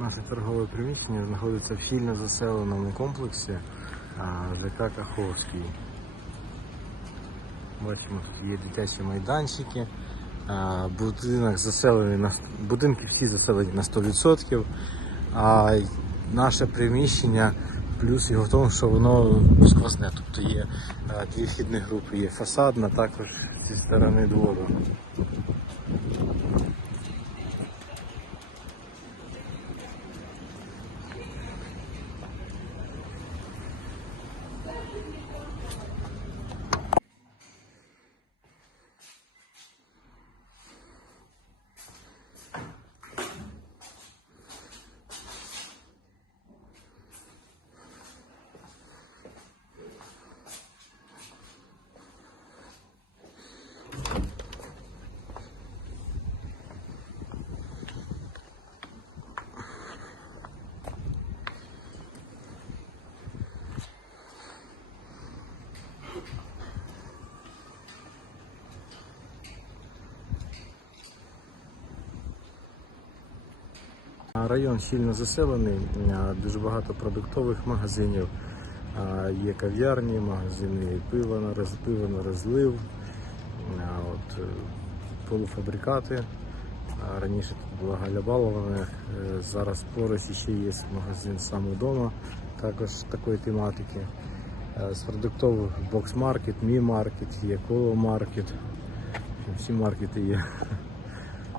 Наше торгове приміщення знаходиться в щільно заселеному комплексі ЖК Каховський. Бачимо, тут є дитячі майданчики. Будинок заселений на будинки всі заселені на 100%. А наше приміщення плюс його в тому, що воно сквозне. Тобто є дві вхідні групи, є фасадна, також зі сторони двору. Район щільно заселений, дуже багато продуктових магазинів, є кав'ярні, магазини пива на роз, на розлив, от, е, полуфабрикати. Раніше тут була Галя Балована, е, зараз поруч ще є магазин сам удома, також такої тематики. Е, З продуктових бокс-маркет, мі-маркет, є коло-маркет. Всі маркети є.